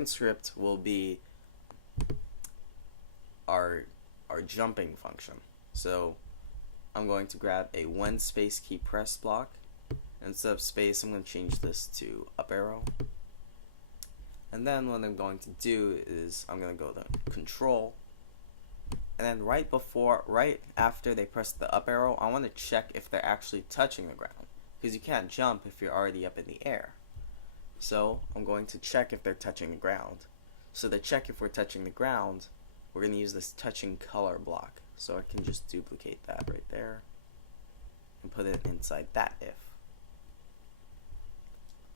second script will be our jumping function. So I'm going to grab a when space key press block. Instead of space, I'm going to change this to up arrow. And then what I'm going to do is I'm going to go to control. And then right after they press the up arrow, I want to check if they're actually touching the ground. Because you can't jump if you're already up in the air. So I'm going to check if they're touching the ground. So to check if we're touching the ground, we're going to use this touching color block. So I can just duplicate that right there and put it inside that if.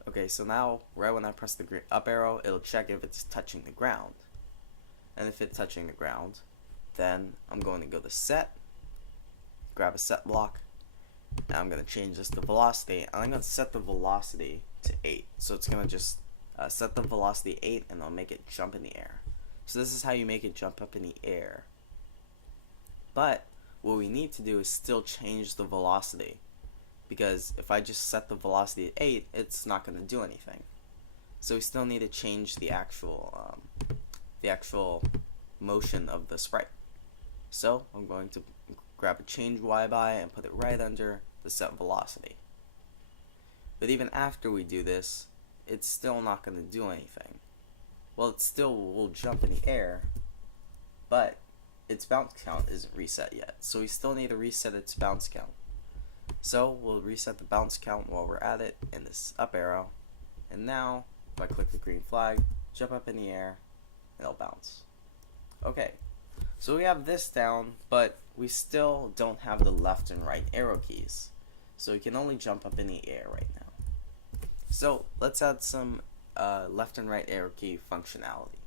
Okay, so now right when I press the up arrow, it'll check if it's touching the ground. And if it's touching the ground, then I'm going to go to set, grab a set block, and I'm going to change this to velocity, and I'm going to set the velocity to 8. So it's going to just set the velocity 8, and I'll make it jump in the air. So this is how you make it jump up in the air. But what we need to do is still change the velocity, because if I just set the velocity at 8, it's not going to do anything. So we still need to change the actual motion of the sprite. So I'm going to grab a change y by and put it right under the set velocity. But even after we do this, it's still not going to do anything. Well, it still will jump in the air, but its bounce count isn't reset yet. So we still need to reset its bounce count. So we'll reset the bounce count while we're at it in this up arrow. And now, if I click the green flag, jump up in the air, it'll bounce. Okay, so we have this down, but we still don't have the left and right arrow keys. So we can only jump up in the air right now. So let's add some left and right arrow key functionality.